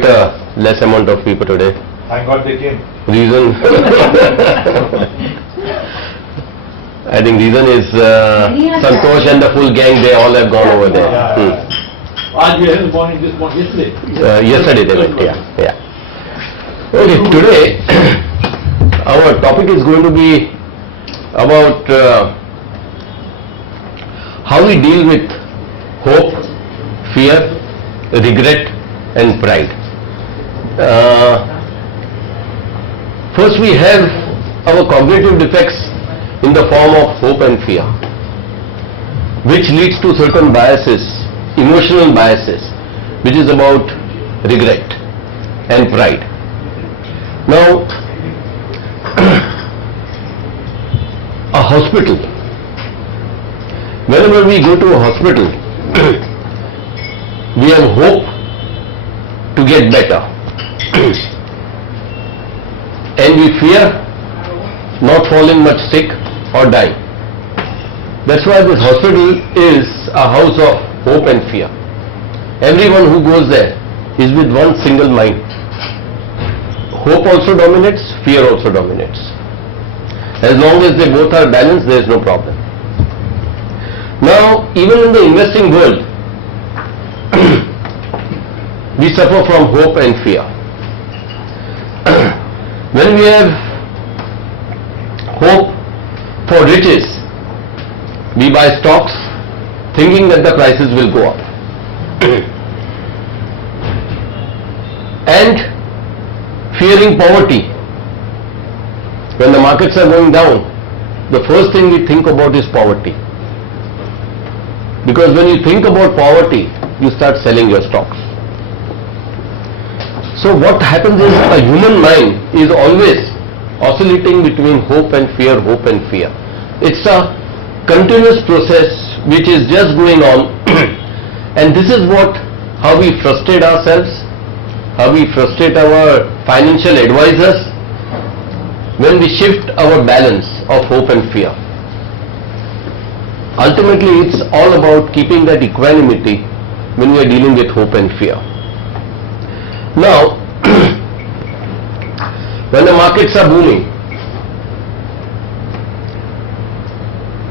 Less amount of people today. Thank God they came. Reason? I think reason is Santosh and the full gang, they all have gone over there. We had this morning yesterday. Yesterday they went, yeah. Okay, today our topic is going to be about how we deal with hope, fear, regret and pride. First we have our cognitive defects in the form of hope and fear, which leads to certain biases, emotional biases, which is about regret and pride. Now, a hospital, whenever we go to a hospital, we have hope to get better and we fear not falling much sick or dying. That's why this hospital is a house of hope and fear. Everyone who goes there is with one single mind. Hope also dominates, fear also dominates. As long as they both are balanced, there is no problem. Now, even in the investing world, we suffer from hope and fear. When we have hope for riches, we buy stocks thinking that the prices will go up. And fearing poverty, when the markets are going down, the first thing we think about is poverty. Because when you think about poverty, you start selling your stocks. So what happens is a human mind is always oscillating between hope and fear, hope and fear. It's a continuous process which is just going on and this is how we frustrate ourselves, how we frustrate our financial advisors when we shift our balance of hope and fear. Ultimately, it's all about keeping that equanimity when we are dealing with hope and fear. Now, when the markets are booming,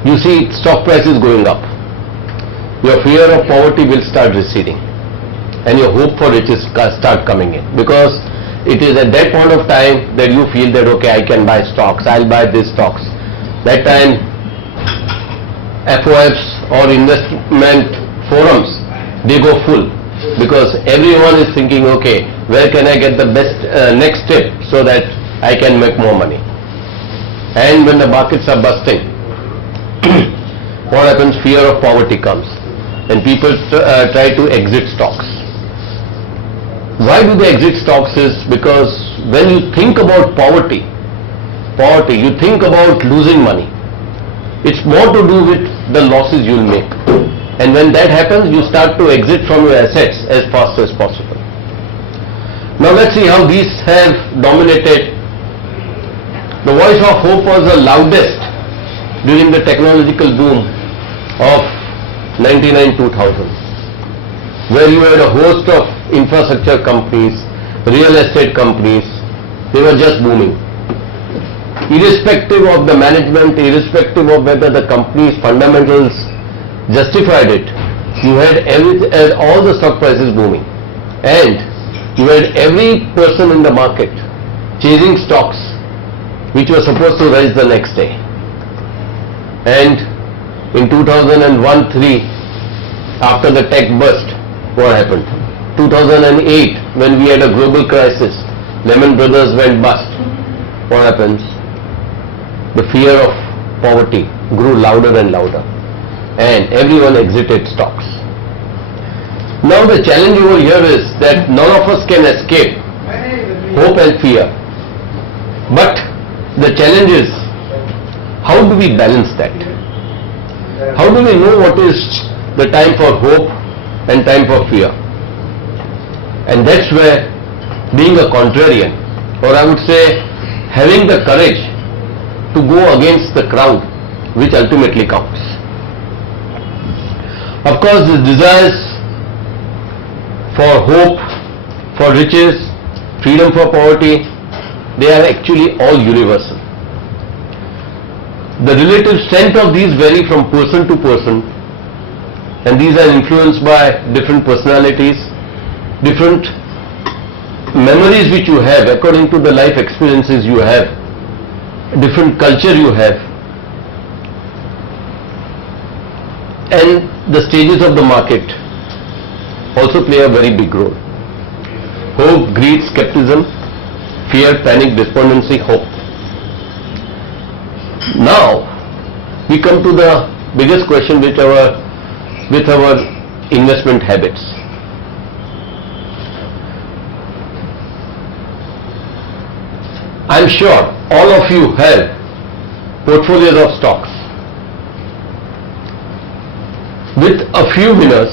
you see stock prices going up. Your fear of poverty will start receding and your hope for riches start coming in, because it is at that point of time that you feel that okay, I can buy stocks, I'll buy these stocks. That time FOFs or investment forums, they go full, because everyone is thinking, okay, where can I get the best next step so that I can make more money. And when the markets are busting, what happens? Fear of poverty comes and people try to exit stocks. Why do they exit stocks? Is because when you think about poverty, you think about losing money. It's more to do with the losses you'll make. And when that happens, you start to exit from your assets as fast as possible. Now let's see how these have dominated. The voice of hope was the loudest during the technological boom of 99-2000, where you had a host of infrastructure companies, real estate companies, they were just booming. Irrespective of the management, irrespective of whether the company's fundamentals justified it, you had all the stock prices booming, and you had every person in the market chasing stocks which were supposed to rise the next day. And in 2001-03, after the tech burst, what happened? 2008, when we had a global crisis, Lehman Brothers went bust. What happens? The fear of poverty grew louder and louder, and everyone exited stocks. Now the challenge over here is that none of us can escape hope and fear. But the challenge is, how do we balance that? How do we know what is the time for hope and time for fear? And that's where being a contrarian, or I would say having the courage to go against the crowd, which ultimately counts. Of course, the desires for hope, for riches, freedom for poverty, they are actually all universal. The relative strength of these vary from person to person, and these are influenced by different personalities, different memories which you have according to the life experiences you have, different culture you have, and the stages of the market also play a very big role. Hope, greed, skepticism, fear, panic, despondency, hope. Now we come to the biggest question with our investment habits. I am sure all of you have portfolios of stocks with a few winners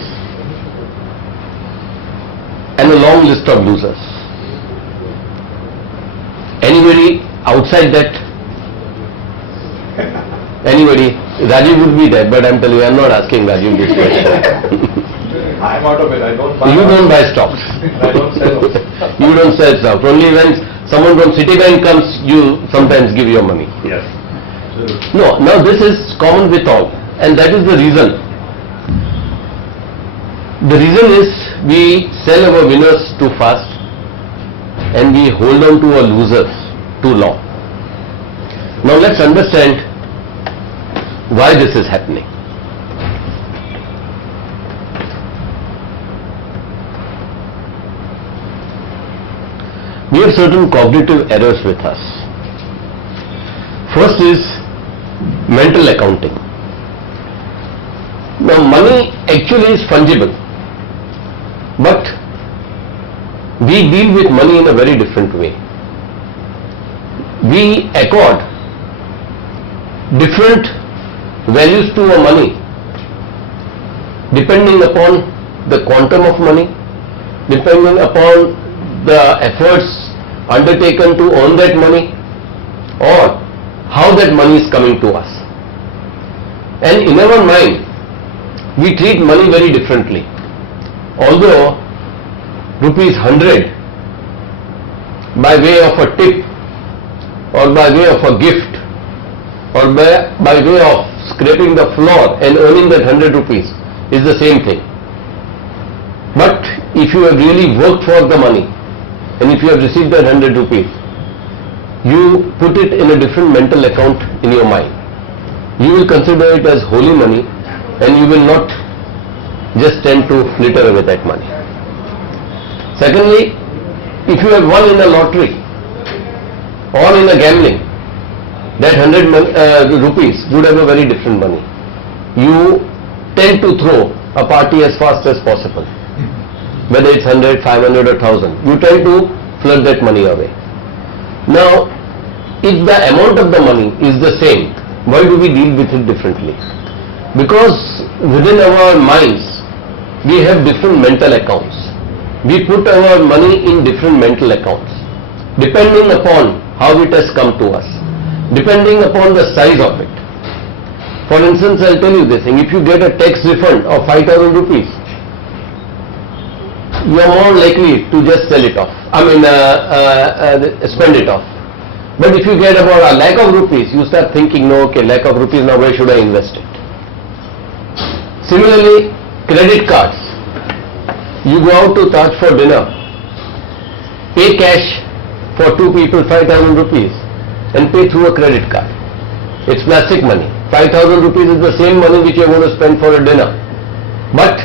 and a long list of losers. Anybody outside that? Anybody? Rajiv would be there, but I'm telling you, I'm not asking Rajiv this question. I'm out of it. I don't buy. You don't buy stocks. I don't sell. You don't sell stocks. Only when someone from Citibank comes, you sometimes give your money. Yes. No, now this is common with all, and that is the reason. The reason is we sell our winners too fast and we hold on to our losers too long. Now let's understand why this is happening. We have certain cognitive errors with us. First is mental accounting. Now money actually is fungible, but we deal with money in a very different way. We accord different values to our money depending upon the quantum of money, depending upon the efforts undertaken to earn that money, or how that money is coming to us. And in our mind, we treat money very differently. Although rupees 100 by way of a tip or by way of a gift or by way of scraping the floor and earning that 100 rupees is the same thing. But if you have really worked for the money and if you have received that 100 rupees, you put it in a different mental account in your mind. You will consider it as holy money and you will not just tend to litter away that money. Secondly, if you have won in a lottery or in a gambling, that 100 rupees would have a very different money. You tend to throw a party as fast as possible. Whether it's 100, 500 or 1000, you tend to flood that money away. Now, if the amount of the money is the same, why do we deal with it differently? Because within our minds, we have different mental accounts. We put our money in different mental accounts, depending upon how it has come to us, depending upon the size of it. For instance, I'll tell you this thing, if you get a tax refund of 5,000 rupees, you are more likely to just sell it off, spend it off. But if you get about a lakh of rupees, you start thinking, no, okay, lakh of rupees, now where should I invest it? Similarly, credit cards. You go out to Taj for dinner, pay cash for two people 5,000 rupees and pay through a credit card. It's plastic money. 5,000 rupees is the same money which you are going to spend for a dinner. But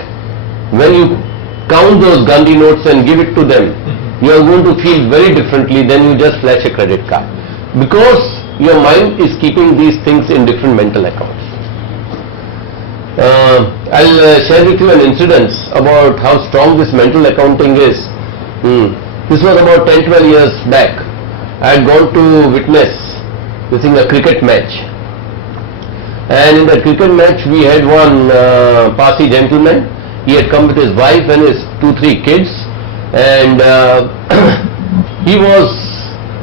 when you count those Gandhi notes and give it to them, you are going to feel very differently than you just flash a credit card. Because your mind is keeping these things in different mental accounts. I'll share with you an incident about how strong this mental accounting is. This was about 10-12 years back. I had gone to witness a cricket match. And in that cricket match we had one Parsi gentleman. He had come with his wife and his 2-3 kids, and he was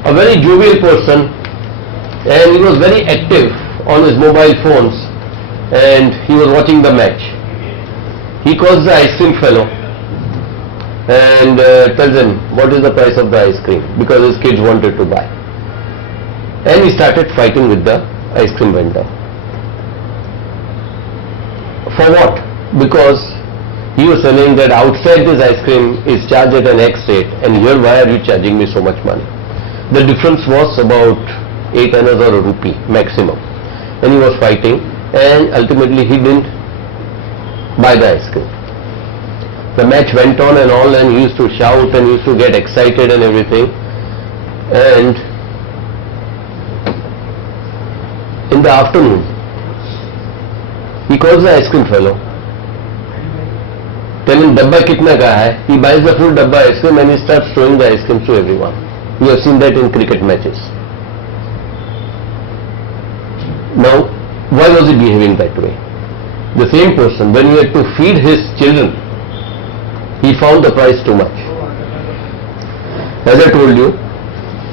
a very jovial person and he was very active on his mobile phones and he was watching the match. He calls the ice cream fellow and tells him what is the price of the ice cream, because his kids wanted to buy. And he started fighting with the ice cream vendor. For what? Because he was saying that outside this ice cream is charged at an X rate, and here why are you charging me so much money? The difference was about 8 annas or a rupee maximum, and he was fighting, and ultimately he didn't buy the ice cream. The match went on and all, and he used to shout and used to get excited and everything. And in the afternoon, he calls the ice cream fellow, tell him dabba kitna ka hai. He buys the full dabba ice cream and he starts throwing the ice cream to everyone. You have seen that in cricket matches. Now, why was he behaving that way? The same person, when he had to feed his children, he found the price too much. As I told you,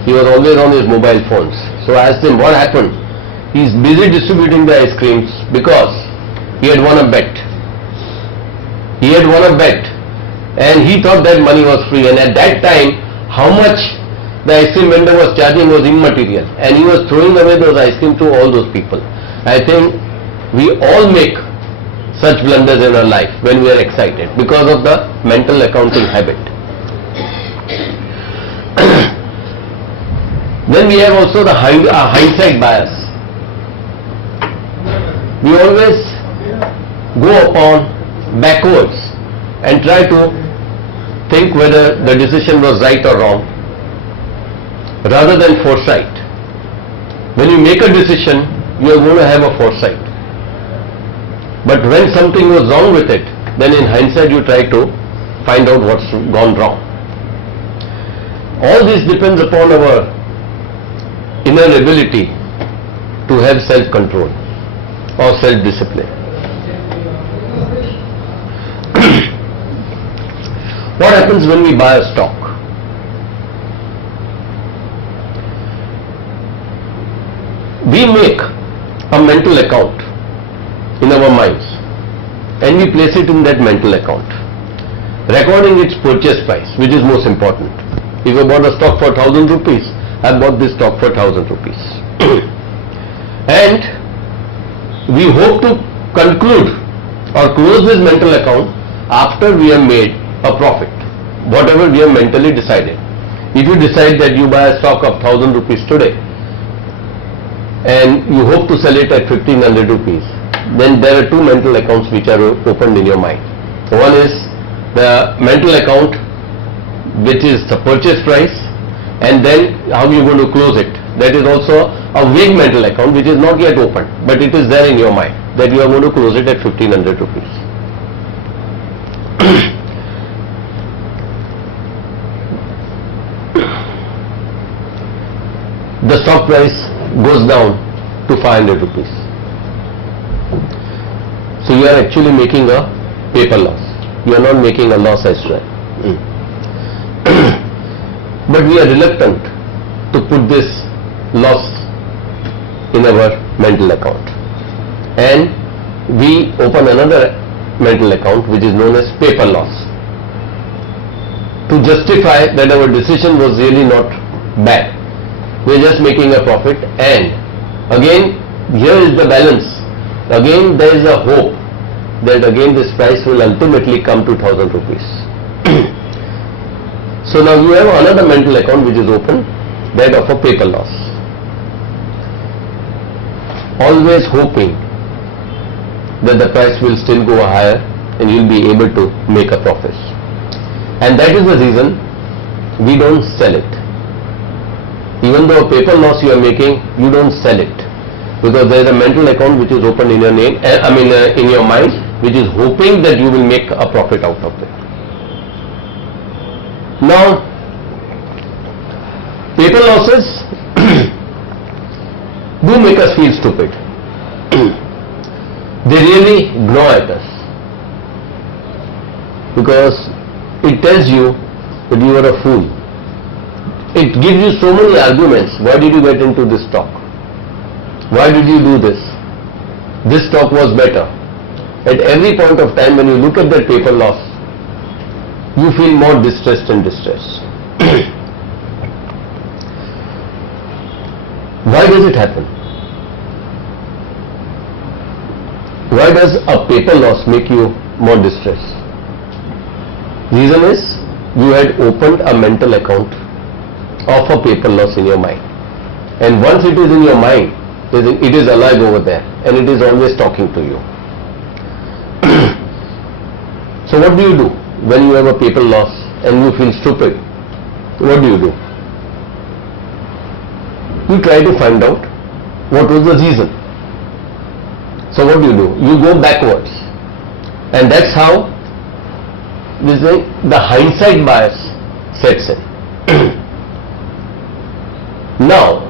he was always on his mobile phones. So I asked him what happened. He is busy distributing the ice creams because he had won a bet. He had won a bet and he thought that money was free, and at that time how much the ice cream vendor was charging was immaterial, and he was throwing away those ice cream to all those people. I think we all make such blunders in our life when we are excited because of the mental accounting habit. Then we have also the hindsight bias. We always go upon backwards and try to think whether the decision was right or wrong, rather than foresight. When you make a decision, you are going to have a foresight. But when something was wrong with it, then in hindsight you try to find out what's gone wrong. All this depends upon our inner ability to have self-control or self-discipline. What happens when we buy a stock? We make a mental account in our minds and we place it in that mental account, recording its purchase price, which is most important. If you bought a stock for 1000 rupees, I bought this stock for 1000 rupees. And we hope to conclude or close this mental account after we have made a profit, whatever we have mentally decided. If you decide that you buy a stock of 1000 rupees today and you hope to sell it at 1500 rupees, then there are two mental accounts which are opened in your mind. One is the mental account which is the purchase price, and then how you are going to close it. That is also a vague mental account which is not yet opened, but it is there in your mind that you are going to close it at 1500 rupees. The stock price goes down to 500 rupees. So you are actually making a paper loss. You are not making a loss as well. But we are reluctant to put this loss in our mental account. And we open another mental account which is known as paper loss, to justify that our decision was really not bad. We are just making a profit, and again here is the balance. Again there is a hope that again this price will ultimately come to 1000 rupees. So now you have another mental account which is open, that of a paper loss. Always hoping that the price will still go higher and you will be able to make a profit. And that is the reason we don't sell it. Even though a paper loss you are making, you don't sell it, because there is a mental account which is open in your name, in your mind, which is hoping that you will make a profit out of it. Now, paper losses do make us feel stupid. They really gnaw at us, because it tells you that you are a fool. It gives you so many arguments. Why did you get into this stock? Why did you do this? This stock was better. At every point of time when you look at that paper loss, you feel more distressed and distressed. Why does it happen? Why does a paper loss make you more distressed? Reason is you had opened a mental account of a paper loss in your mind, and once it is in your mind, it is alive over there and it is always talking to you. So what do you do when you have a paper loss and you feel stupid? What do? You try to find out what was the reason. So what do? You go backwards, and that's how the hindsight bias sets in. Now,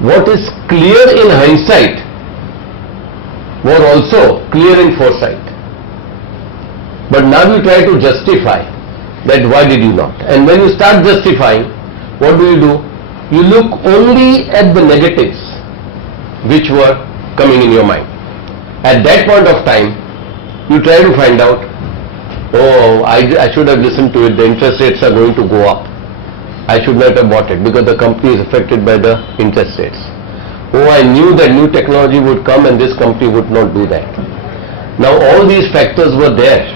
what is clear in hindsight was also clear in foresight. But now you try to justify that why did you not? And when you start justifying, what do? You look only at the negatives which were coming in your mind. At that point of time, you try to find out, oh, I should have listened to it, the interest rates are going to go up. I should not have bought it because the company is affected by the interest rates. Oh, I knew that new technology would come and this company would not do that. Now all these factors were there,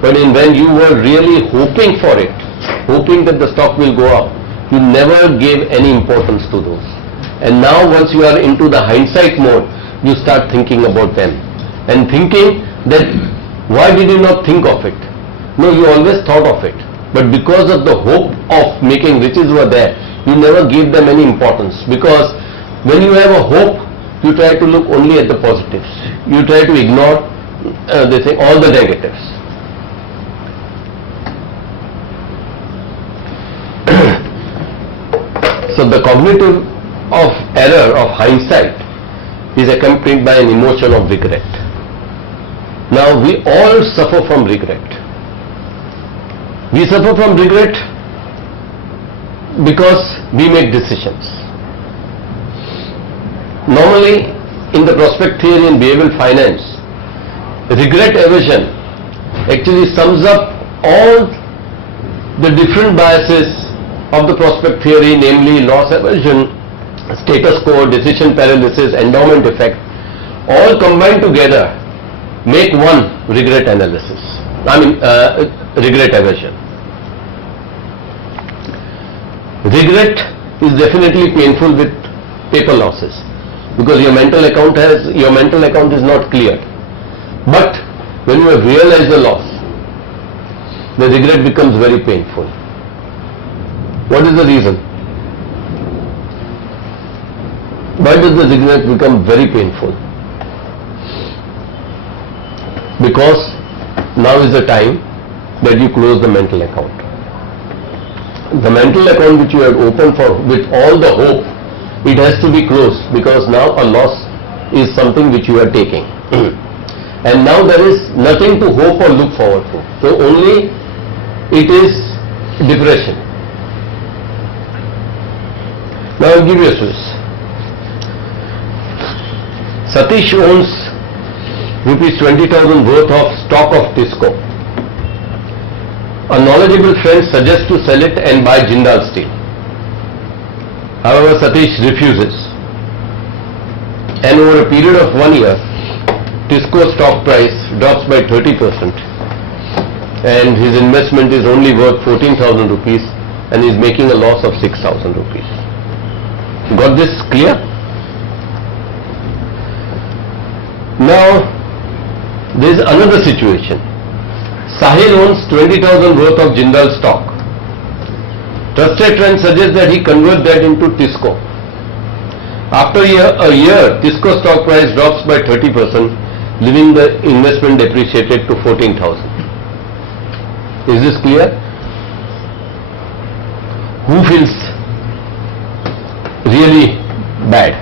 but when you were really hoping for it, hoping that the stock will go up, you never gave any importance to those. And now once you are into the hindsight mode, you start thinking about them and thinking that why did you not think of it? No, you always thought of it, but because of the hope of making riches were there, you never gave them any importance, because when you have a hope, you try to look only at the positives. You try to ignore all the negatives. So the cognitive error of hindsight is accompanied by an emotion of regret. Now we all suffer from regret. We suffer from regret because we make decisions. Normally in the prospect theory and behavioral finance, regret aversion actually sums up all the different biases of the prospect theory, namely loss aversion, status quo, decision paralysis, endowment effect, all combined together make one regret analysis. Regret aversion. Regret is definitely painful with paper losses because your mental account is not cleared. But when you have realized the loss, the regret becomes very painful. What is the reason? Why does the regret become very painful? Because now is the time that you close the mental account. The mental account which you had opened with all the hope, it has to be closed because now a loss is something which you are taking. And now there is nothing to hope or look forward to. So only it is depression. Now I will give you a twist. Satish owns rupees 20,000 worth of stock of Tisco. A knowledgeable friend suggests to sell it and buy Jindal Steel. However, Satish refuses. And over a period of 1 year, Tisco stock price drops by 30% and his investment is only worth 14,000 rupees and he is making a loss of 6,000 rupees. Got this clear? Now, there is another situation. Sahil owns 20,000 worth of Jindal stock. Trusted friend suggests that he convert that into Tisco. After a year, Tisco stock price drops by 30%, leaving the investment depreciated to 14,000. Is this clear? Who feels really bad?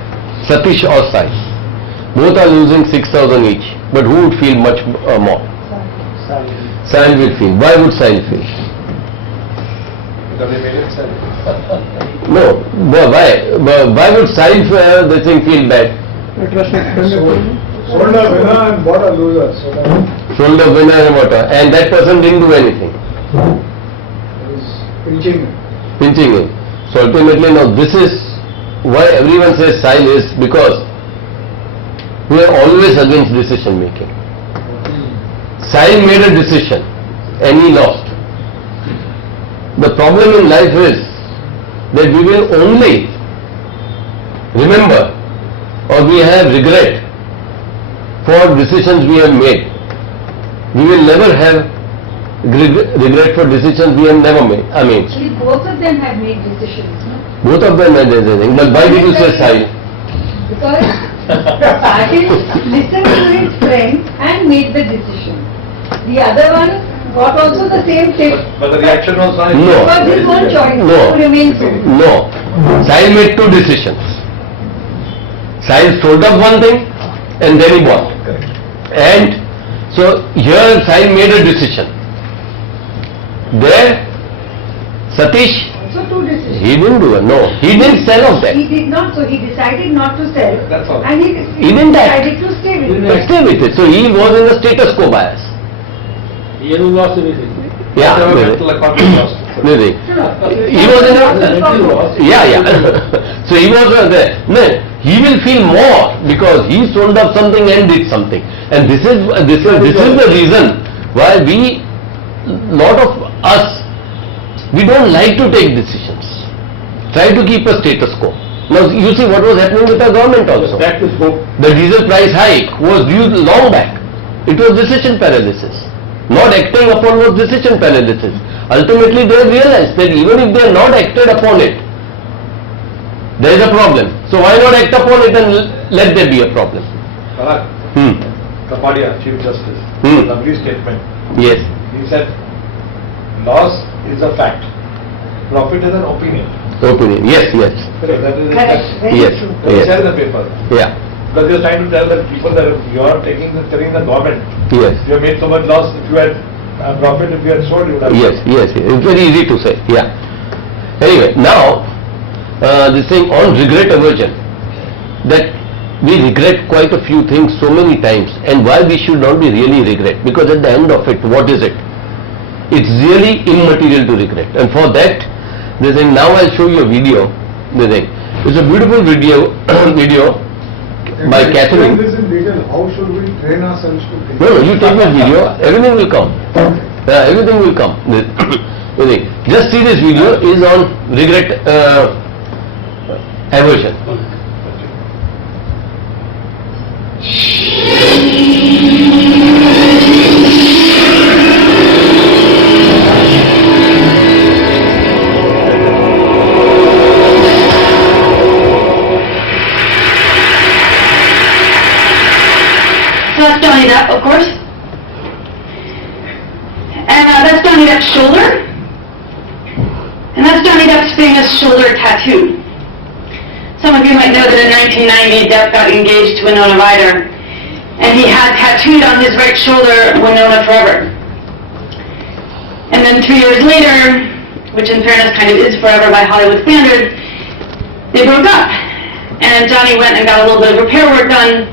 Satish or Sai? Both are losing 6,000 each, but who would feel much more? Sai will feel. Why would Sai feel? Because they made it sell. No, why would Sai feel bad? Sold a winner and bought a loser. Sold a winner and bought a, and that person didn't do anything. pinching him. So ultimately now this is why everyone says Sahil is, because we are always against decision making. Sahil made a decision and he lost. The problem in life is that we will only remember or we have regret for decisions we have made. We will never have regret for decisions we have never made. Actually, both of them have made decisions, no? Both of them made decisions. But why did you say Sahil? Because Sahil listened to his friend and made the decision. The other one got also the same tip. But the reaction was not. No. It was his own choice No. to remain so. No. Sahil made two decisions. Sahil sold up one thing and then he bought. And so here Sahil made a decision. There Satish, Also two decisions. he didn't do it. No. He didn't sell off that. He did not, so he decided not to sell. That's all. And He didn't act. decided to stay with But it. stay with it. So he was in the status quo bias. He hasn't lost anything. Yeah. Whatever mental economy lost. Maybe. He was in a, yeah. So he was there. No, he will feel more because he sold up something and did something. And this is the reason why lot of us, we don't like to take decisions. Try to keep a status quo. Now you see what was happening with the government also. That is hope. The diesel price hike was due long back. It was decision paralysis. Not acting upon was decision paralysis. Ultimately they realized that even if they are not acted upon it, there is a problem. So why not act upon it and let there be a problem? Parag, Kapadia, Chief Justice, lovely statement. Yes. He said, loss is a fact. Profit is an opinion. Opinion. Yes. So that is Correct, very Yes. true. That is in the paper. Yeah. Because you're trying to tell the people that you are telling the government, Yes. you have made so much loss. If you had profit, if you had sold, you would have. Yes. It's very easy to say. Yeah. Anyway, now this thing on regret aversion, that we regret quite a few things so many times, and why we should not be really regret, because at the end of it, what is it? It's really immaterial to regret, and for that, this thing, now I'll show you a video. This thing, it's a beautiful video by Catherine. This in detail, how should we train ourselves to think? No, you take this video, everything will come. Everything will come. Just see this video is on regret aversion. So that's Johnny Depp, of course. And that's Johnny Depp's shoulder. And that's Johnny Depp's famous shoulder tattoo. Some of you might know that in 1990, Depp got engaged to Winona Ryder. And he had tattooed on his right shoulder, Winona Forever. And then 3 years later, which in fairness kind of is forever by Hollywood standards, they broke up. And Johnny went and got a little bit of repair work done.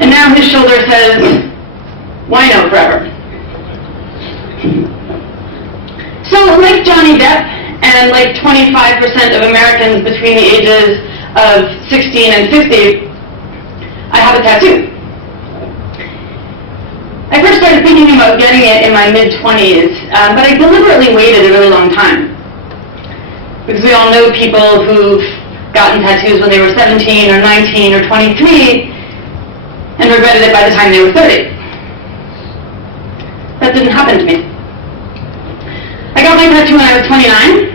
And now his shoulder says, Wino Forever. So like Johnny Depp, and like 25% of Americans between the ages of 16 and 50, I have a tattoo. I first started thinking about getting it in my mid-20s, but I deliberately waited a really long time. Because we all know people who've gotten tattoos when they were 17 or 19 or 23, and regretted it by the time they were 30. That didn't happen to me. I got my tattoo when I was 29,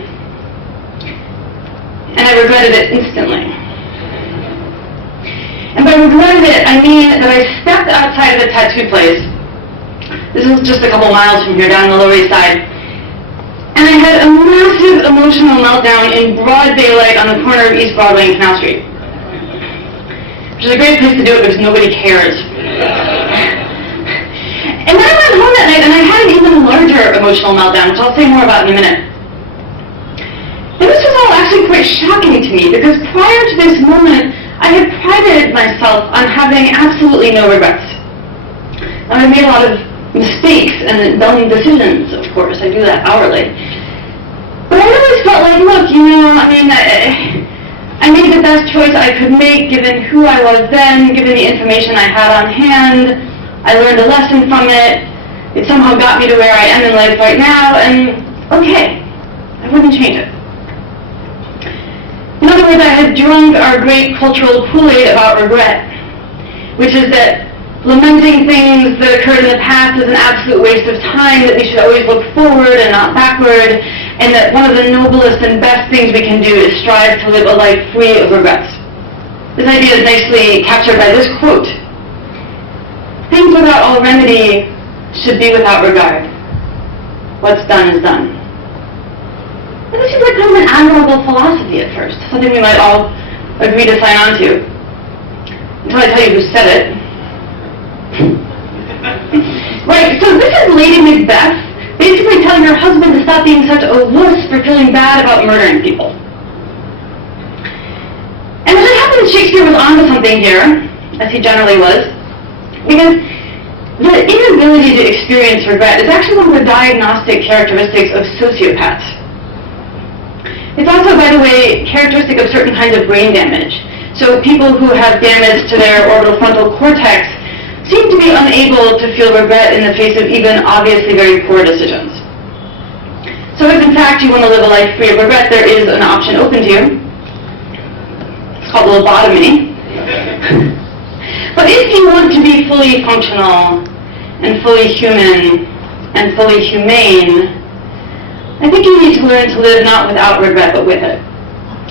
and I regretted it instantly. And by regretted it, I mean that I stepped outside of the tattoo place. This is just a couple miles from here, down the Lower East Side. And I had a massive emotional meltdown in broad daylight on the corner of East Broadway and Canal Street. Which is a great place to do it because nobody cares. And then I went home that night and I had an even larger emotional meltdown, which I'll say more about in a minute. And this was all actually quite shocking to me because prior to this moment, I had prided myself on having absolutely no regrets. And I made a lot of mistakes and dumb decisions, of course. I do that hourly. But I always felt like, look, I made the best choice I could make given who I was then, given the information I had on hand. I learned a lesson from it. It somehow got me to where I am in life right now, and okay, I wouldn't change it. In other words, I had drunk our great cultural Kool-Aid about regret, which is that lamenting things that occurred in the past is an absolute waste of time, that we should always look forward and not backward, and that one of the noblest and best things we can do is strive to live a life free of regrets. This idea is nicely captured by this quote: "Things without all remedy should be without regard. What's done is done." And this seems like kind of an admirable philosophy at first, something we might all agree to sign on to. Until I tell you who said it. Right, so this is Lady Macbeth basically telling her husband to stop being such a wuss for feeling bad about murdering people. And as it happens, Shakespeare was onto something here, as he generally was, because the inability to experience regret is actually one of the diagnostic characteristics of sociopaths. It's also, by the way, characteristic of certain kinds of brain damage. So people who have damage to their orbitofrontal cortex seem to be unable to feel regret in the face of even obviously very poor decisions. So if in fact you want to live a life free of regret, there is an option open to you. It's called lobotomy. But if you want to be fully functional and fully human and fully humane, I think you need to learn to live not without regret, but with it.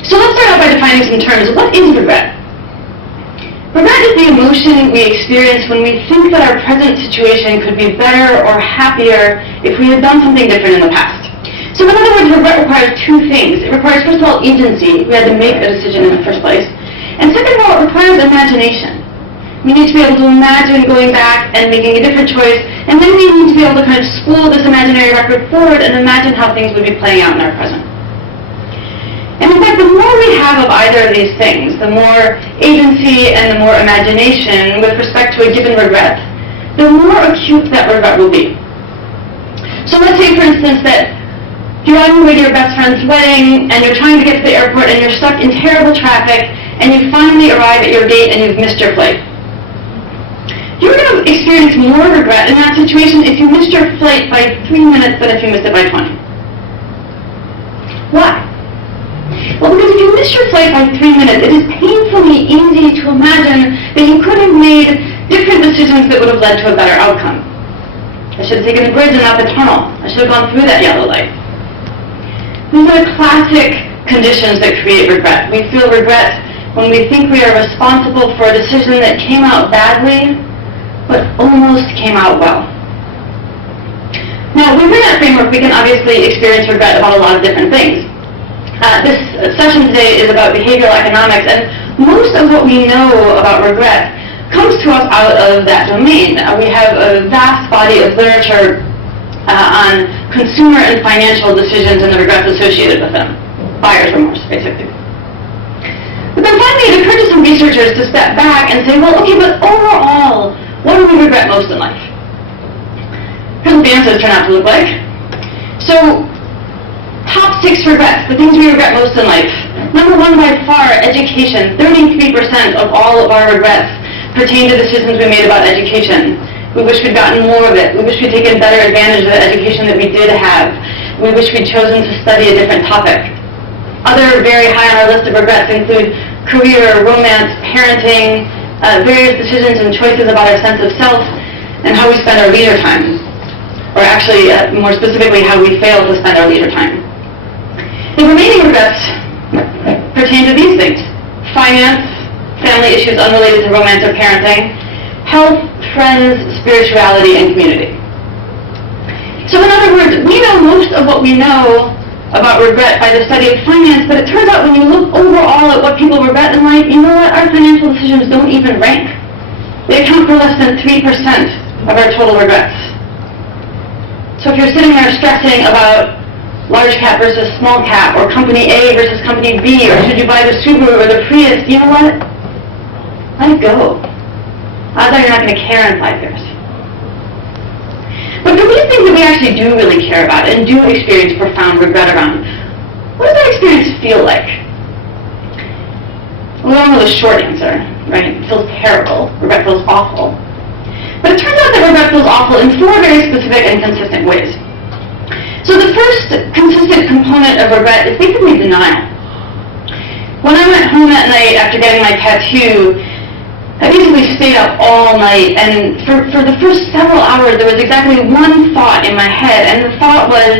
So let's start out by defining some terms. What is regret? Regret is the emotion we experience when we think that our present situation could be better or happier if we had done something different in the past. So in other words, regret requires two things. It requires, first of all, agency. We had to make a decision in the first place. And second of all, it requires imagination. We need to be able to imagine going back and making a different choice, and then we need to be able to kind of spool this imaginary record forward and imagine how things would be playing out in our present. And in fact, the more we have of either of these things, the more agency and the more imagination with respect to a given regret, the more acute that regret will be. So let's say, for instance, that you're on your way to your best friend's wedding, and you're trying to get to the airport, and you're stuck in terrible traffic, and you finally arrive at your gate, and you've missed your flight. You're going to experience more regret in that situation if you missed your flight by 3 minutes than if you missed it by 20. Why? Well, because if you miss your flight by 3 minutes, it is painfully easy to imagine that you could have made different decisions that would have led to a better outcome. I should have taken the bridge and not the tunnel. I should have gone through that yellow light. These are classic conditions that create regret. We feel regret when we think we are responsible for a decision that came out badly, but almost came out well. Now, within that framework, we can obviously experience regret about a lot of different things. This session today is about behavioral economics, and most of what we know about regret comes to us out of that domain. We have a vast body of literature on consumer and financial decisions and the regrets associated with them. Buyer's remorse, basically. But then finally, it occurred to some researchers to step back and say, well, okay, but overall, what do we regret most in life? Here's what the answers turn out to look like. So, top 6 regrets, the things we regret most in life. Number 1 by far, education. 33% of all of our regrets pertain to decisions we made about education. We wish we'd gotten more of it. We wish we'd taken better advantage of the education that we did have. We wish we'd chosen to study a different topic. Other very high on our list of regrets include career, romance, parenting, various decisions and choices about our sense of self, and how we spend our leisure time. Or actually, more specifically, how we fail to spend our leisure time. The remaining regrets pertain to these things: finance, family issues unrelated to romance or parenting, health, friends, spirituality, and community. So in other words, we know most of what we know about regret by the study of finance, but it turns out when you look overall at what people regret in life, you know what? Our financial decisions don't even rank. They account for less than 3% of our total regrets. So if you're sitting there stressing about large cap versus small cap, or company A versus company B, or should you buy the Subaru or the Prius, you know what? Let it go. Odds are you're not going to care in 5 years. But for these things that we actually do really care about and do experience profound regret around, what does that experience feel like? We all know the short answer, right? It feels terrible. Regret feels awful. But it turns out that regret feels awful in 4 very specific and consistent ways. So the first consistent component of regret is basically denial. When I went home that night after getting my tattoo, I basically stayed up all night, and for the first several hours there was exactly one thought in my head, and the thought was,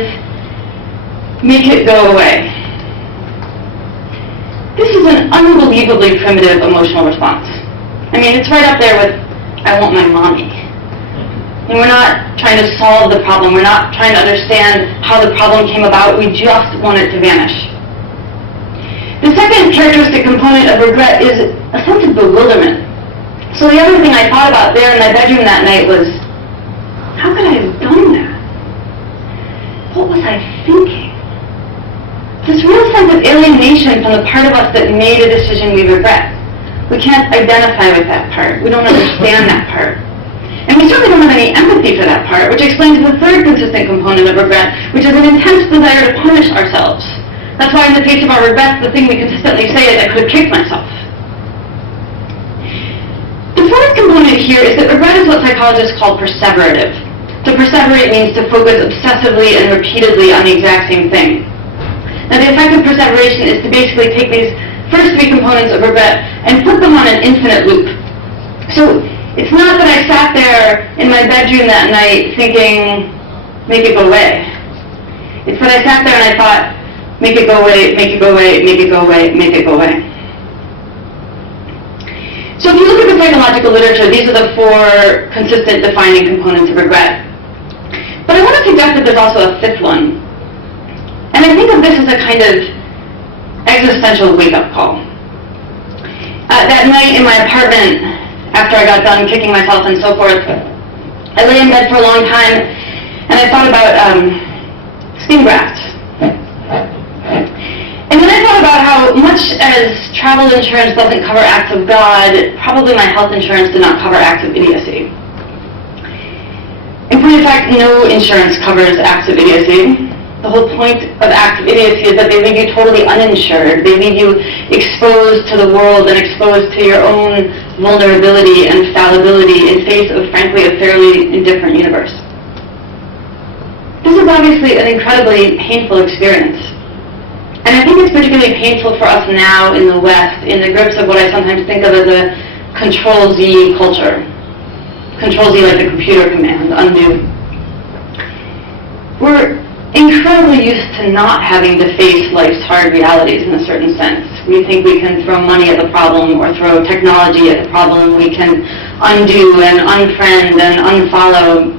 make it go away. This is an unbelievably primitive emotional response. I mean, it's right up there with, I want my mommy. And we're not trying to solve the problem. We're not trying to understand how the problem came about. We just want it to vanish. The second characteristic component of regret is a sense of bewilderment. So the other thing I thought about there in my bedroom that night was, how could I have done that? What was I thinking? This real sense of alienation from the part of us that made a decision we regret. We can't identify with that part. We don't understand that part. And we certainly don't have any empathy for that part, which explains the third consistent component of regret, which is an intense desire to punish ourselves. That's why in the face of our regrets, the thing we consistently say is, I could have kicked myself. The fourth component here is that regret is what psychologists call perseverative. To perseverate means to focus obsessively and repeatedly on the exact same thing. Now, the effect of perseveration is to basically take these first 3 components of regret and put them on an infinite loop. So, it's not that I sat there in my bedroom that night thinking, make it go away. It's that I sat there and I thought, make it go away, make it go away, make it go away, make it go away. So if you look at the psychological literature, these are the 4 consistent defining components of regret. But I want to suggest that there's also a 5th one. And I think of this as a kind of existential wake-up call. That night in my apartment, after I got done kicking myself and so forth, I lay in bed for a long time, and I thought about skin grafts. And then I thought about how much as travel insurance doesn't cover acts of God, probably my health insurance did not cover acts of idiocy. In point of fact, no insurance covers acts of idiocy. The whole point of acts of idiocy is that they leave you totally uninsured. They leave you exposed to the world and exposed to your own vulnerability and fallibility in face of, frankly, a fairly indifferent universe. This is obviously an incredibly painful experience. And I think it's particularly painful for us now in the West, in the grips of what I sometimes think of as a Control-Z culture. Control-Z like the computer command, undo. We're incredibly used to not having to face life's hard realities in a certain sense. We think we can throw money at the problem or throw technology at the problem. We can undo and unfriend and unfollow.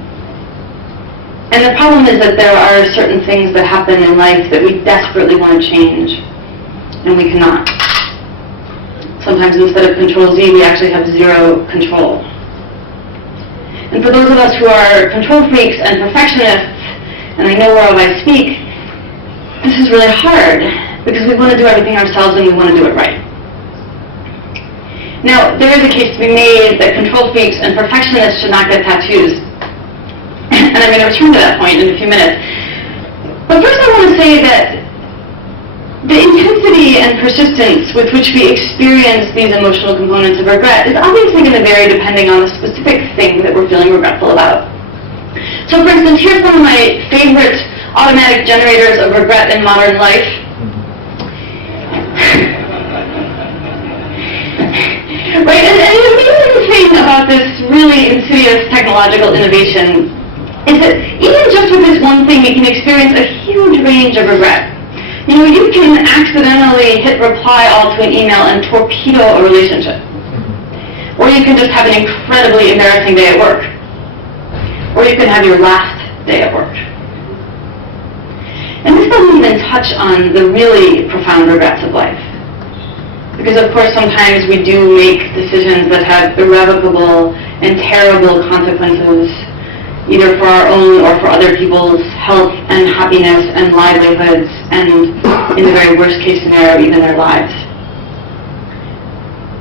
And the problem is that there are certain things that happen in life that we desperately want to change, and we cannot. Sometimes instead of Control-Z, we actually have zero control. And for those of us who are control freaks and perfectionists, and I know whereof I speak, this is really hard, because we want to do everything ourselves and we want to do it right. Now, there is a case to be made that control freaks and perfectionists should not get tattoos. And I'm going to return to that point in a few minutes. But first I want to say that the intensity and persistence with which we experience these emotional components of regret is obviously going to vary depending on the specific thing that we're feeling regretful about. So for instance, here's some of my favorite automatic generators of regret in modern life. Right, and the amazing thing about this really insidious technological innovation is that even just with this one thing, we can experience a huge range of regret. You know, you can accidentally hit reply all to an email and torpedo a relationship. Or you can just have an incredibly embarrassing day at work. Or you can have your last day at work. And this doesn't even touch on the really profound regrets of life. Because of course sometimes we do make decisions that have irrevocable and terrible consequences, either for our own or for other people's health and happiness and livelihoods, and in the very worst case scenario, even their lives.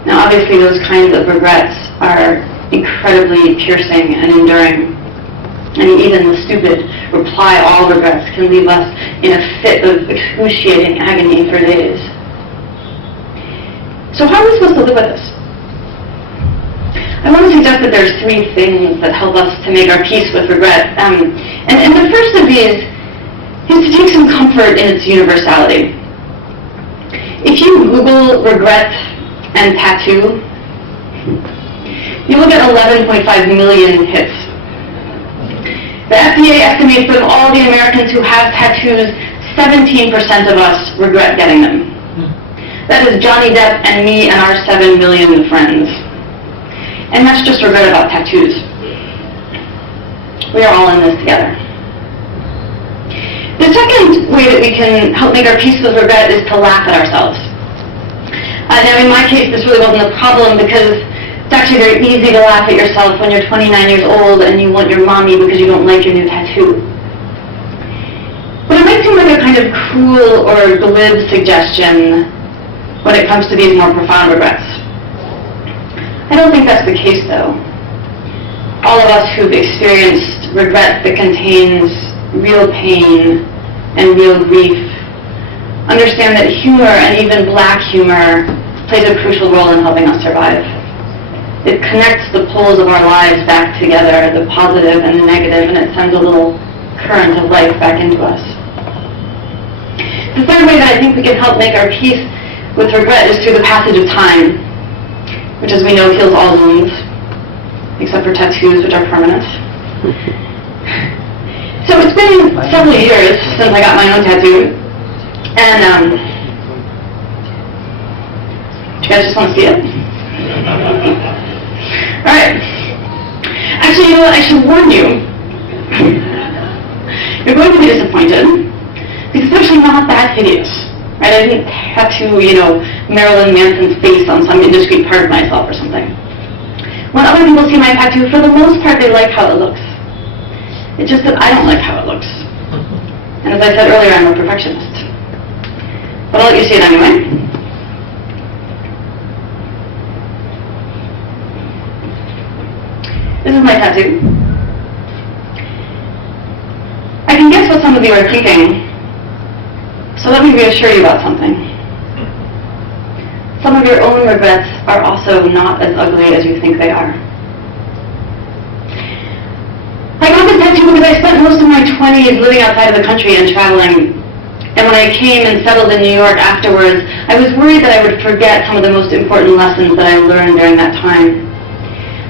Now obviously those kinds of regrets are incredibly piercing and enduring. And even the stupid reply all regrets can leave us in a fit of excruciating agony for days. So how are we supposed to live with this? I want to suggest that there's three things that help us to make our peace with regret. And the first of these is to take some comfort in its universality. If you Google regret and tattoo, you will get 11.5 million hits. The FDA estimates that of all the Americans who have tattoos, 17% of us regret getting them. That is Johnny Depp and me and our 7 million friends. And that's just regret about tattoos. We are all in this together. The second way that we can help make our peace with regret is to laugh at ourselves. Now in my case, this really wasn't a problem because it's actually very easy to laugh at yourself when you're 29 years old and you want your mommy because you don't like your new tattoo. But it might seem like a kind of cruel or glib suggestion when it comes to these more profound regrets. I don't think that's the case, though. All of us who've experienced regret that contains real pain and real grief understand that humor, and even black humor, plays a crucial role in helping us survive. It connects the poles of our lives back together, the positive and the negative, and it sends a little current of life back into us. The third way that I think we can help make our peace with regret is through the passage of time, which, as we know, heals all wounds, except for tattoos, which are permanent. So it's been several years since I got my own tattoo, and do you guys just want to see it? All right. Actually, you know what? I should warn you. You're going to be disappointed, because it's actually not that hideous. Right? I didn't tattoo, Marilyn Manson's face on some indiscreet part of myself or something. When other people see my tattoo, for the most part, they like how it looks. It's just that I don't like how it looks. And as I said earlier, I'm a perfectionist. But I'll let you see it anyway. This is my tattoo. I can guess what some of you are thinking. So let me reassure you about something. Some of your own regrets are also not as ugly as you think they are. I got this tattoo because I spent most of my 20s living outside of the country and traveling. And when I came and settled in New York afterwards, I was worried that I would forget some of the most important lessons that I learned during that time.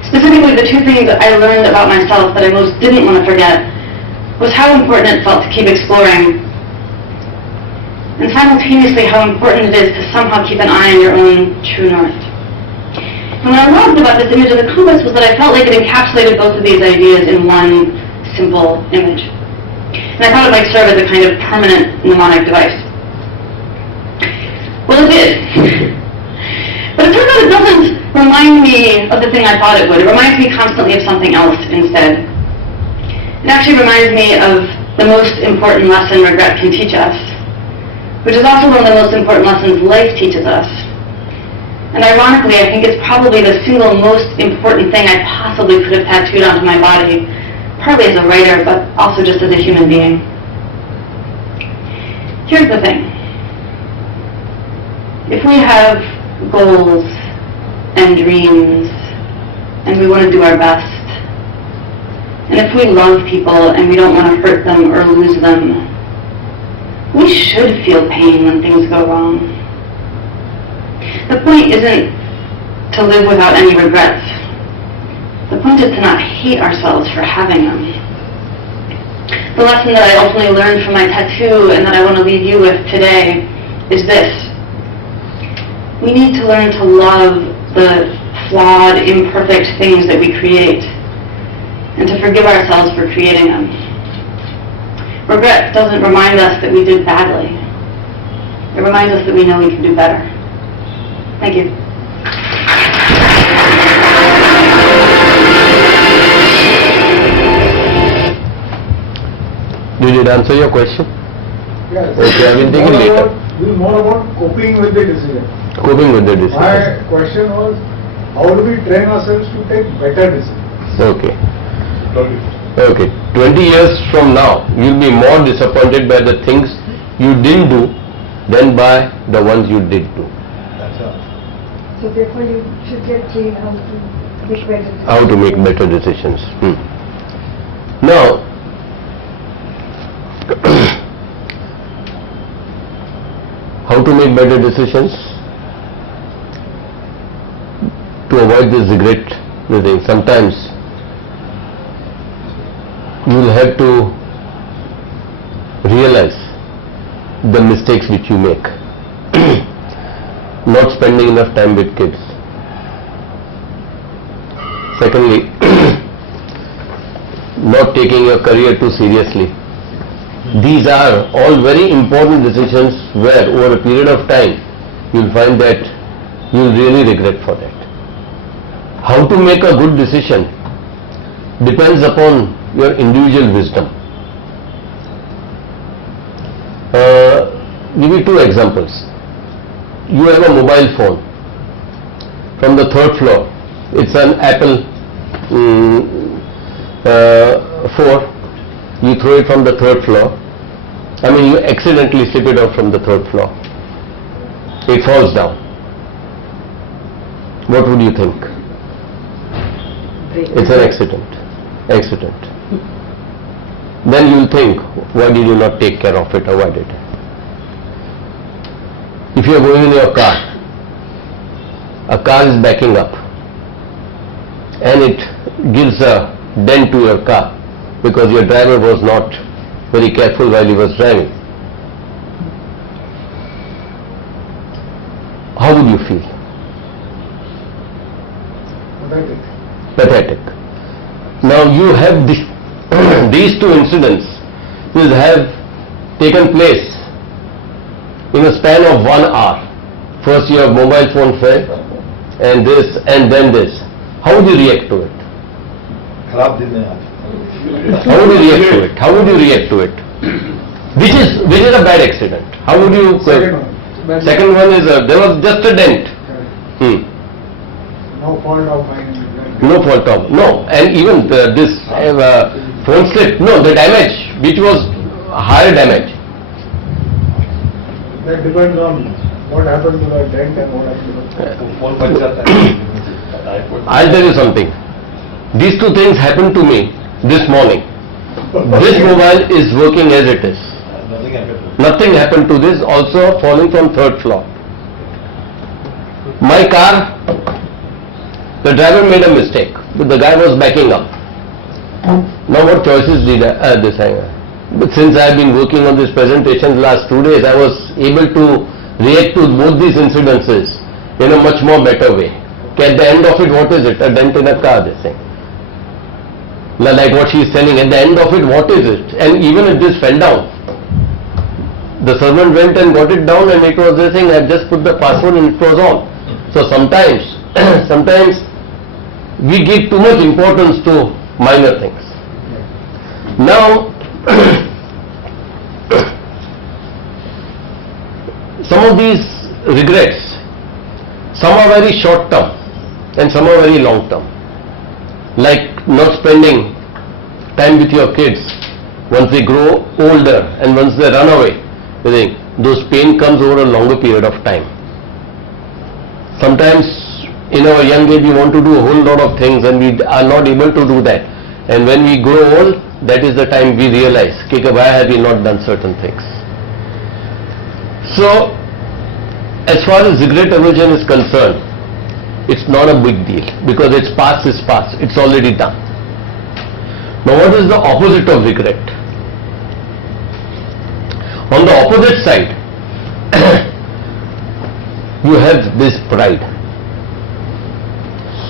Specifically, the two things that I learned about myself that I most didn't want to forget was how important it felt to keep exploring, and simultaneously how important it is to somehow keep an eye on your own true north. And what I loved about this image of the compass was that I felt like it encapsulated both of these ideas in one simple image. And I thought it might serve as a kind of permanent mnemonic device. Well, it did. But it turns out it doesn't remind me of the thing I thought it would. It reminds me constantly of something else instead. It actually reminds me of the most important lesson regret can teach us, which is also one of the most important lessons life teaches us. And ironically, I think it's probably the single most important thing I possibly could have tattooed onto my body, partly as a writer, but also just as a human being. Here's the thing. If we have goals and dreams, and we want to do our best, and if we love people and we don't want to hurt them or lose them, we should feel pain when things go wrong. The point isn't to live without any regrets. The point is to not hate ourselves for having them. The lesson that I ultimately learned from my tattoo and that I want to leave you with today is this. We need to learn to love the flawed, imperfect things that we create and to forgive ourselves for creating them. Regret doesn't remind us that we did badly. It reminds us that we know we can do better. Thank you. Did it answer your question? Yes. Okay, I will take it later. This is more about coping with the decision. Coping with the decision. My question was, how do we train ourselves to take better decisions? Okay. Okay, 20 years from now, you'll be more disappointed by the things you didn't do than by the ones you did do. That's all. So therefore you should get trained how to make better decisions. How to make better decisions. Now, how to make better decisions? To avoid this regret, sometimes you will have to realize the mistakes which you make. Not spending enough time with kids. Secondly, not taking your career too seriously. These are all very important decisions where over a period of time you will find that you will really regret for that. How to make a good decision depends upon your individual wisdom. Give you two examples. You have a mobile phone from the third floor. It's an Apple 4. You throw it from the third floor. I mean, you accidentally slip it out from the third floor. It falls down. What would you think? It's an accident. Then you will think, why did you not take care of it, or why did? If you are going in your car, a car is backing up and it gives a dent to your car because your driver was not very careful while he was driving. How would you feel? Pathetic. Now you have these two incidents will have taken place in a span of 1 hour. First your mobile phone fell and this and then this. How would you react to it? खराब दिन है आज. How would you react to it? How would you react to it? Which is a bad accident? How would you? Second one is there was just a dent. No fault of mine. No fault of no, and even this phone slip. No, the damage which was higher damage. That depends on what happened to the dent and what happened to the... phone बच जाता है. I'll tell you something. These two things happened to me this morning. This mobile is working as it is. Nothing happened. Nothing happened to this, also falling from third floor. My car, the driver made a mistake, but the guy was backing up. Now what choices did I decide? But since I have been working on this presentation last 2 days, I was able to react to both these incidences in a much more better way. Okay, at the end of it, what is it? A dent in a car, they say. Like what she is telling, at the end of it, what is it? And even if this fell down, the servant went and got it down and it was this thing, I just put the password and it was on. So sometimes we give too much importance to minor things. Now, some of these regrets, some are very short term and some are very long term. Like not spending time with your kids once they grow older and once they run away. You think those pain comes over a longer period of time. Sometimes in our young age we want to do a whole lot of things and we are not able to do that. And when we grow old, that is the time we realize, why have we not done certain things? So, as far as regret aversion is concerned, it's not a big deal because it's past is past, it's already done. Now what is the opposite of regret? On the opposite side, you have this pride.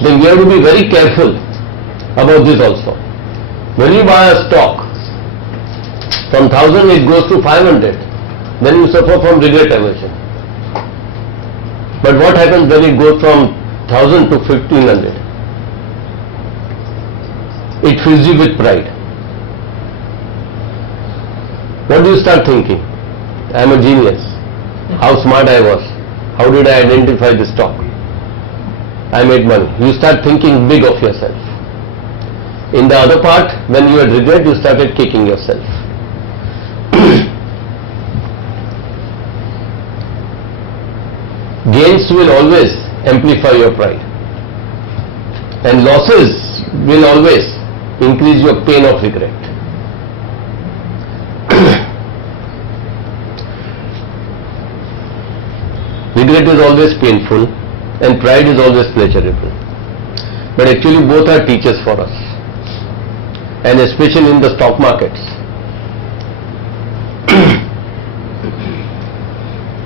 Then we have to be very careful about this also. When you buy a stock, from 1000 it goes to 500, then you suffer from regret aversion. But what happens when it goes from 1000 to 1500? It fills you with pride. What do you start thinking? I am a genius. How smart I was. How did I identify the stock? I made money. You start thinking big of yourself. In the other part, when you had regret, you started kicking yourself. Gains will always amplify your pride, and losses will always increase your pain of regret. Regret is always painful and pride is always pleasurable. But actually both are teachers for us, and especially in the stock markets.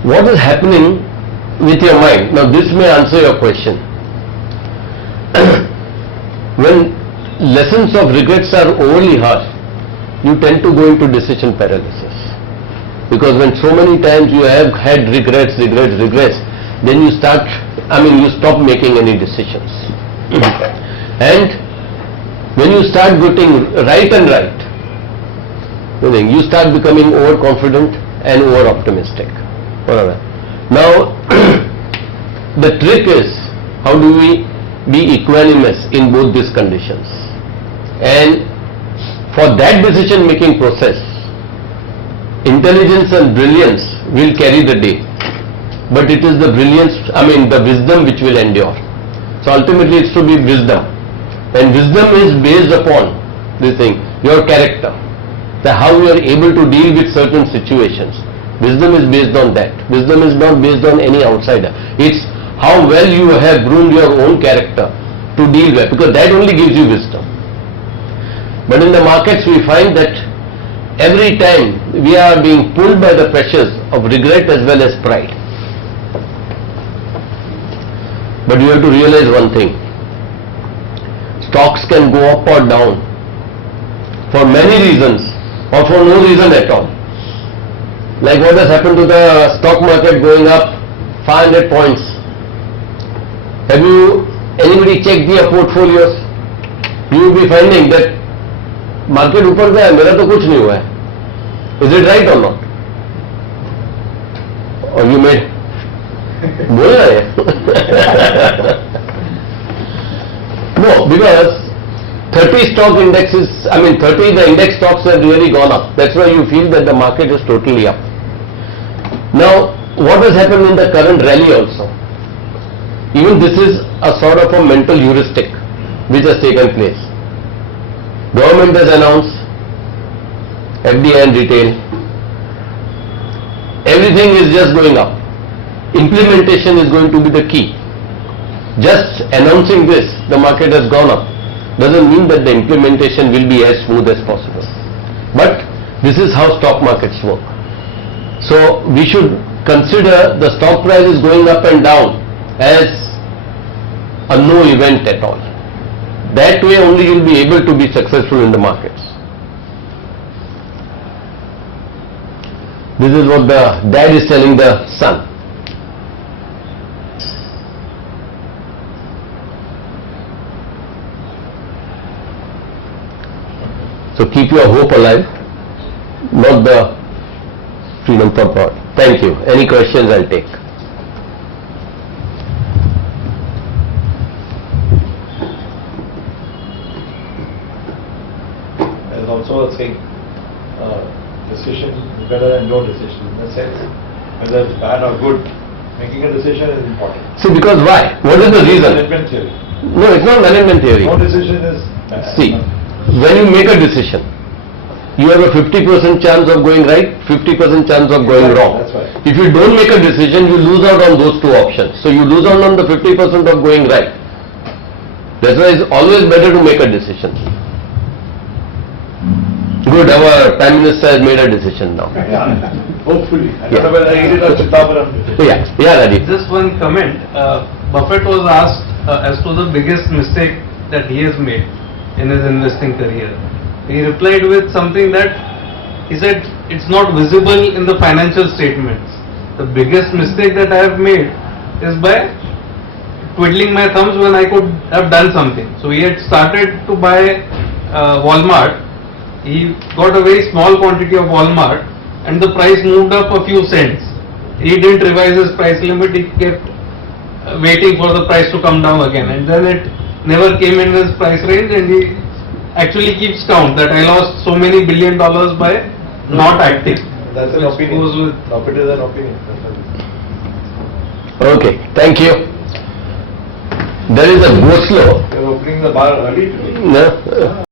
What is happening with your mind? Now this may answer your question. When lessons of regrets are overly harsh, you tend to go into decision paralysis. Because when so many times you have had regrets, then you stop making any decisions. And when you start getting right, you start becoming overconfident and over-optimistic. Now, the trick is, how do we be equanimous in both these conditions? And for that decision-making process, intelligence and brilliance will carry the day. But it is the the wisdom which will endure. So ultimately it's to be wisdom. And wisdom is based upon this thing, your character. How you are able to deal with certain situations. Wisdom is based on that. Wisdom is not based on any outsider. It's how well you have groomed your own character to deal with, because that only gives you wisdom. But in the markets we find that every time we are being pulled by the pressures of regret as well as pride. But you have to realize one thing. Stocks can go up or down for many reasons or for no reason at all. Like what has happened to the stock market going up 500 points. Have anybody checked their portfolios? You will be finding that market ऊपर गया, मेरा तो कुछ नहीं हुआ है. Is it right or not? Or you may बोल रहे हैं? No, because 30 stock indexes, 30 the index stocks have really gone up. That's why you feel that the market is totally up. Now, what has happened in the current rally also? Even this is a sort of a mental heuristic which has taken place. Government has announced FDI and retail. Everything is just going up. Implementation is going to be the key. Just announcing this, the market has gone up, doesn't mean that the implementation will be as smooth as possible. But this is how stock markets work. So we should consider the stock price is going up and down as a no event at all. That way only you will be able to be successful in the markets. This is what the dad is telling the son. So keep your hope alive, not the freedom from God. Thank you. Any questions I'll take. There is also a saying, decision is better than no decision. In a sense, whether it's bad or good, making a decision is important. See, because why? What is the reason? Management theory. No, it's not management theory. No decision is bad. See, when you make a decision, you have a 50% chance of going right, 50% chance of going wrong. That's right. If you don't make a decision, you lose out on those two options. So you lose out on the 50% of going right. That's why it's always better to make a decision. Good, our Prime Minister has made a decision now. Yeah, hopefully. I Yeah. don't know whether I read it or Chittambaram. Yeah, Rajeev. Just one comment. Buffett was asked as to the biggest mistake that he has made in his investing career. He replied with something that he said, it's not visible in the financial statements. The biggest mistake that I have made is by twiddling my thumbs when I could have done something. So he had started to buy Walmart. He got a very small quantity of Walmart and the price moved up a few cents. He didn't revise his price limit, he kept waiting for the price to come down again, and then it never came in his price range and he actually keeps count that I lost so many $1 billion by not acting. That's an Which opinion. goes with- It is an opinion. That's what it is. Okay, thank you. There is a go slow. You're opening the bar early today. No?